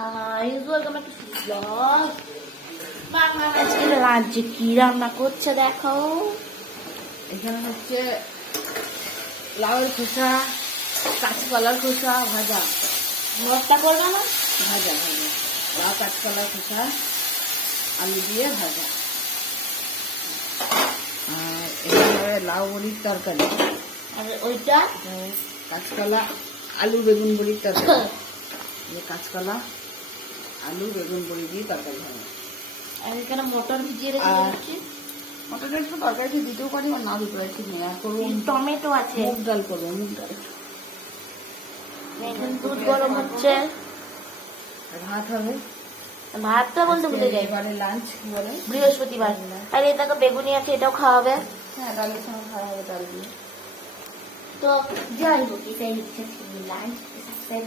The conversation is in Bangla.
Guys welcome back to blog. বাবা আজকে লাঞ্চে কি রান্না করছে দেখো। এখানে হচ্ছে লাউয়ের খোসা, কাঁচকলার খোসা ভাজা। ভর্তা করবে না? ভাজা ভাজা লাউ কাঁচকলার খোসা আলু দিয়ে ভাজা। আর এখানে লাউ বড়ির তরকারি, আর ওইটা কাঁচকলা আলু বেগুন বড়ির তরকারি। কাঁচকলা আলু বেগুন বড়ি দিয়ে তরকারি হবে। আর এখানে মটর ভিজিয়ে রেখে দিচ্ছি। মটরটা একটু তরকারি দিতেও পারি আর না দিতে পারি, ঠিক নেই। আর করবো টমেটো আছে, মুগ ডাল করবো, মুগ ডাল। এখন দুধ গরম হচ্ছে, ভাত হবে। ভাতটা বলতে ভুলে যাই, এবারে লাঞ্চ কি বলে, বৃহস্পতিবার। আর এই দেখো বেগুনি আছে, এটাও খাওয়াবে। হ্যাঁ ডালের সঙ্গে খাওয়া হবে, ডাল দিয়ে। তো যাই হোক, এটাই হচ্ছে লাঞ্চ। সাবস্ক্রাইব